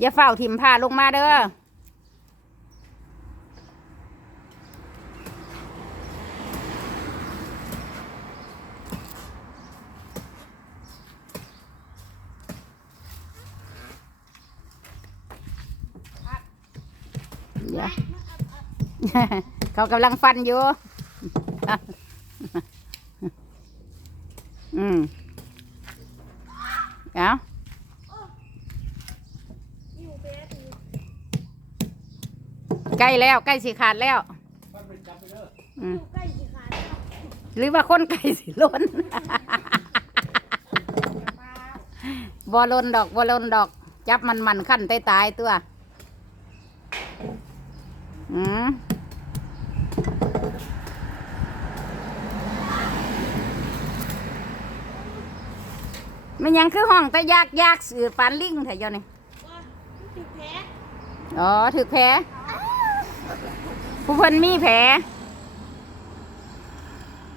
อย่าเฝ้าถิ่มผ้าลงมาเด้ออย่าเขากำลังฟันอยู่ อืมเอาใกล้แล้วใกล้สิขาดแล้ว อืม หรือว่าคนไก่สิล้น บอลนดอกบอลนดอก จับมันมันขั้นตายตายตัว อืม มันยังคือห้องแต่ยากยากสื่อปานลิงแถวนี่อ๋อถือแผลผู้เพิ่นมีแผล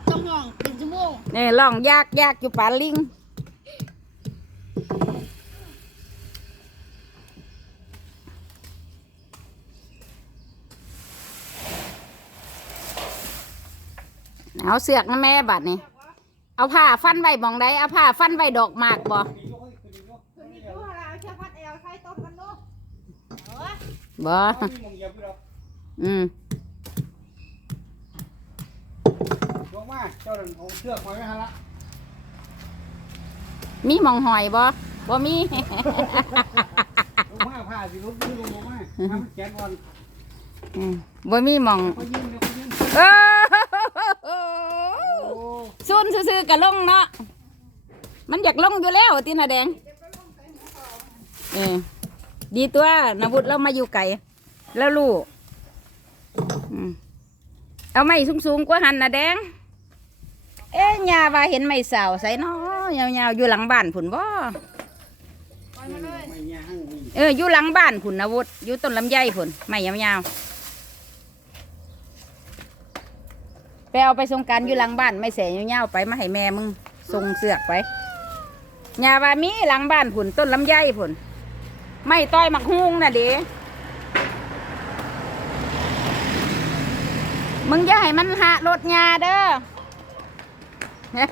ต้องห่องเป็นชั่วโมงนี่ล่องยากยากอยู่ปานลิงเอาเสือกนะแม่บัดนี่ เอาผ้าฟันไว้บองใดเอาผ้าฟันไว้ดอกหมากบ่คืนนี้กูเราเชือกวัดเอวใช้ต้มกันลูกเออบ่อืมลงมาเจ้าเดินเอาเชือกมาไว้ฮะละมีหมองหอยบ่บ่มี ลงมาผ้าสิลุกนี่ลงมาทำแขนก่อนอืมบ่มีหมอง เขายิ้มเดี๋ยวเขายิ้ม เออโอ้ ซุนซื่อๆกะลงเนาะมันอยากลงอยู่แล้วตินาแดงเออดีตัวนาบุตรเรามาอยู่ไกลแล้วลูกเอาไม้สูงๆกว่าหันนะแดง เอ๊ยาว่าเห็นไม้สาใส่เนาะยาวๆอยู่หลังบ้านผุนบ่เอออยู่หลังบ้านผุนนะวุฒอยู่ต้นลำไยผุนไม้ยาวๆ ไปเอาไปส่งการอยู่หลังบ้านไม่แสยาวๆไปมาให้แม่มึงส่งเสือกไปยาว่ามีหลังบ้านผุนต้นลำไยผุนไม่ต้อยมักฮุงน่ะเด้มึงอย่าให้มันหะรถยาเด้อเนี่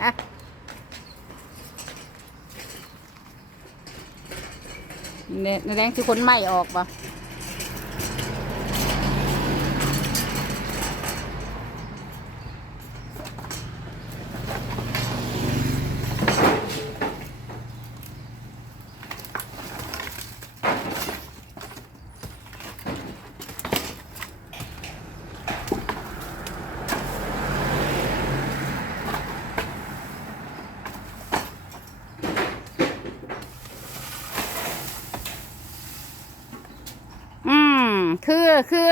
ยแดงสิคนไม่ออกปะอืม คือ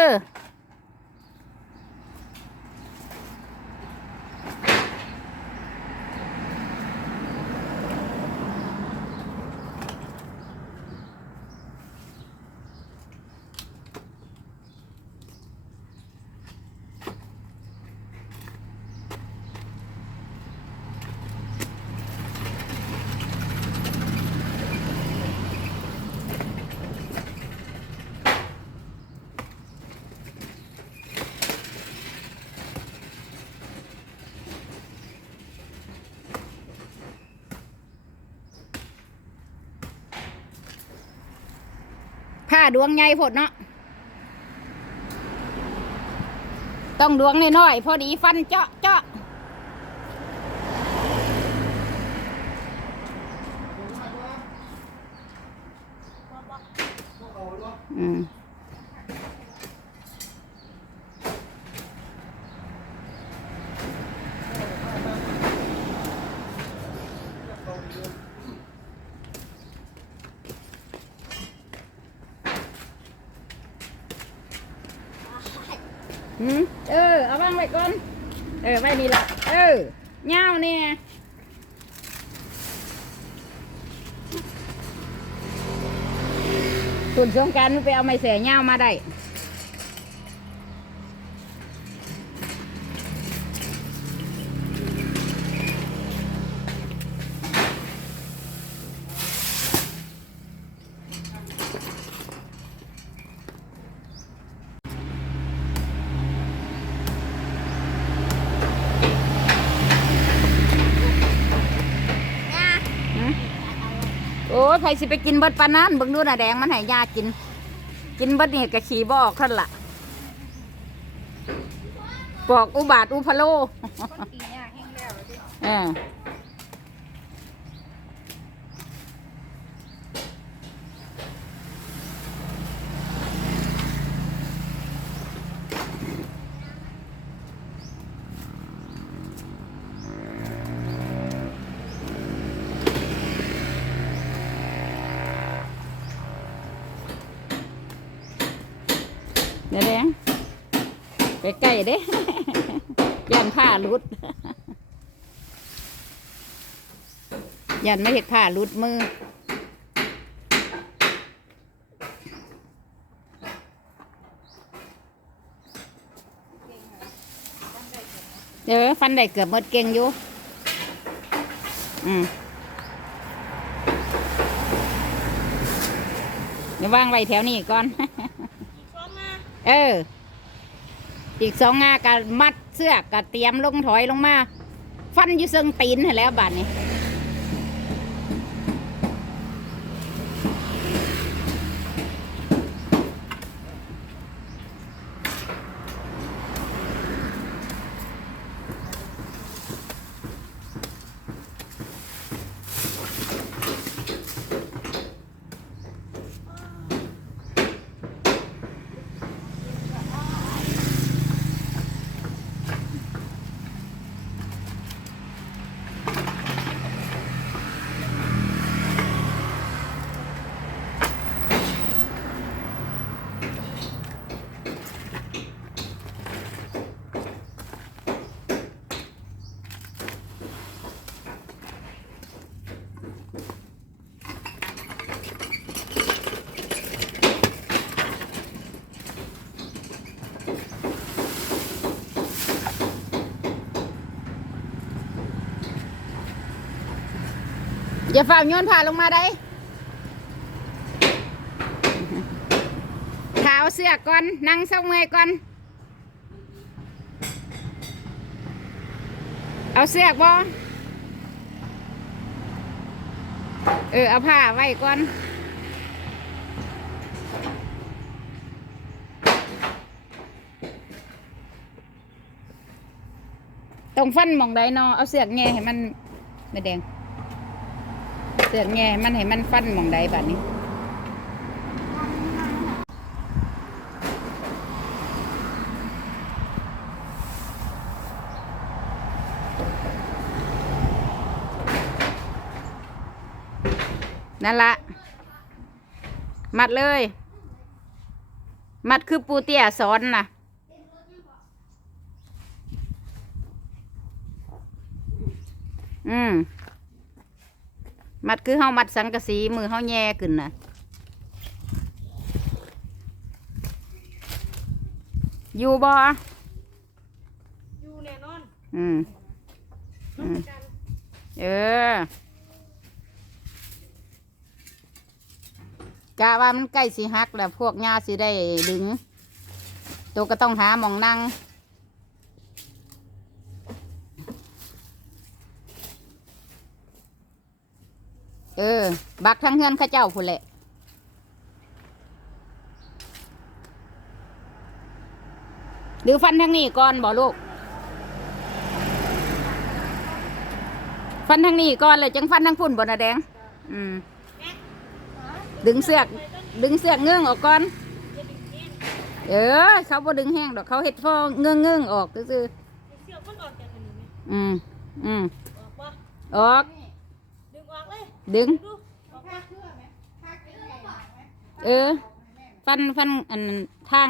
ดวงใหญ่พดเนาะต้องดวงน้อยๆพอดีฟันเจาะเจาะอืม หืมเออ เอาวางไว้ก่อน เออไว้นี่ละเออเงาเนี่ยตุนสงกรารไปเอาไม้เสียเงามาได้ ยไผสิไปกินเบิดปานนั้นเบิ่งดูน่ะแดงมันให้ยากิน กินเบิดนี่ก็ขี่บ่ออกคั่นล่ะบอกอุบาทอุพะโลคนกินยากแห้งแล้วดิเออ แดงไปใกล้ๆเด้ยันผ้าลุดยันไม่เห็ดผ้าลุดมือเดี๋ยวฟันได้เกือบหมดเก่งอยู่ อืมเดี๋ยววางไว้แถวนี้ก่อน เออ อีกสองงากัมัดเสื้อกัเตรียมลงถอยลงมา ฟันอยู่เซิงตีนให้แล้วบาดนี้ อย่าฝ่าโยนผ่าลงมาได้ขาวเสื้อก่อน นั่งเศร้าเมยก่อน เอาเสื้อกบ่เออ เอาผ้าไว้ก่อนตรงฟันมองใดเนาะเอาเสือกแง่ให้มันไม่แดง เสือกแง่มันให้มันฟันมองใดแบบนี้นั่นละมัดเลย มัดคือปูเตี้ยสอนน่ะอืม มัดคือเฮามัดสังกะสีมือเฮาแย่ขึ้นน่ะอยู่บ่อยู่แน่นอน อืมอืมเออกะว่ามันใกล้สิหักแล้วพวกหญ้าสิได้ดึง ตัวก็ต้องหาหมองนั่ง เออ บักทั้งเฮือนข้าเจ้าพุ่นแหละหรือฟันทางนี้ก่อนบอกลูก ฟันทางนี้ก่อนเลยจังฟันทางพุ่นบนนะแดง อืม ดึงเสือก ดึงเสือกเงื่องออกก่อน เออ เขาบ่ดึงแห้งดอกเขาเห็ดฟอเงื่องเงื่องออกซื่อเสียวมันออกจากอันนี้ไหมๆอืม อืมออก ดึงดูออกปะเออ ฟันฟันอันทาง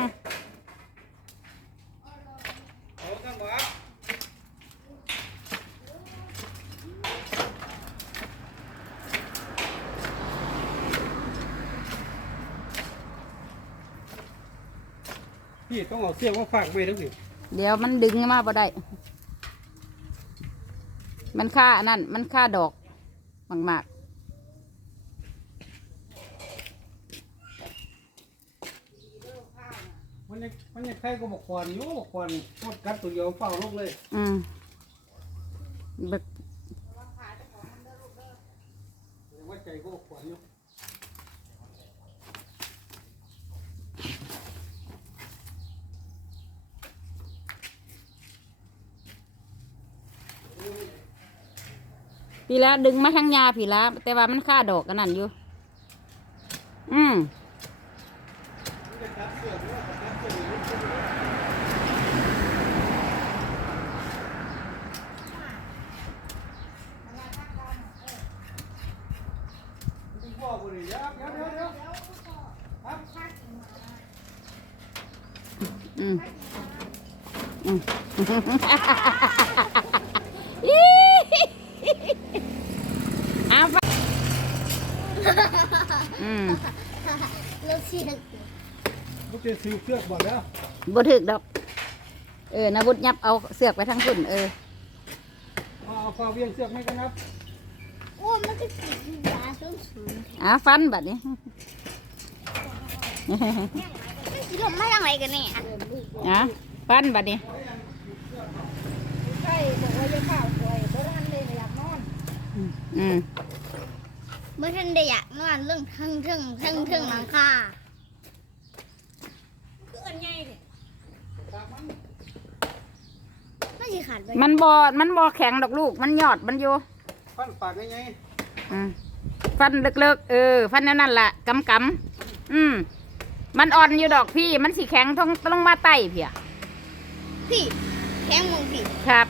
เอาจังหวะพี่ต้องเอาเสี้ยงมาฝากไว้ทั้งสิเดี๋ยวมันดึงมาบ่ได้ มันค่าอันนั่นมันค่าดอกมากมั มันยังใครก็บอกก่อนอยู่บอกก่อนโคตรกัดตัวเดียวเฝ้าลูกเลยอืมแบิว่าใจกบอกก่นอยู่พี่ละดึงมาทั้งยาพี่ละแต่ว่ามันค่าดอกกันนั่นอยู่ อืมะอือ อืมเอาไปอืมเราเสียงลูกจะซื้อเชือกบอกแล้วบ่ถึกดอก เออนาบุญยับเอาเสือกไปทั้งพุ่นเออ เอาเอาฟ้าเวียงเชือกไม่กันครับโอ้มันก็ติดยาสูงสูงอ่าฟันบัดนี้ มันสิลมมาทางไหนกันเนี่ยอะ ฟันบัดนี้ใช่บอกว่าจะข่าวสวยเพราะท่านเลยอยากนอนอืมเมื่อท่านได้อยากนอนเรื่องทึ่งทึ่งทึ่งทึ่งหลังคาคืออันใหญ่เลยมันสิขาดไปมันบอมันบอแข็งดอกลูก มันหยอดมันอยู่ฟันปากไงอืมฟันเลิกๆเออ ฟันนั่นนั่นแหละกำกำๆอืมมันอ่อนอยู่ดอกพี่ มันสีแข็งต้องต้องมาไต่เพีย พี่แข้งมงพี่ ครับ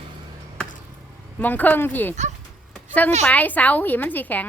มองเครื่องพี่ซึ่งปลายเสาพี่มันสีแข็ง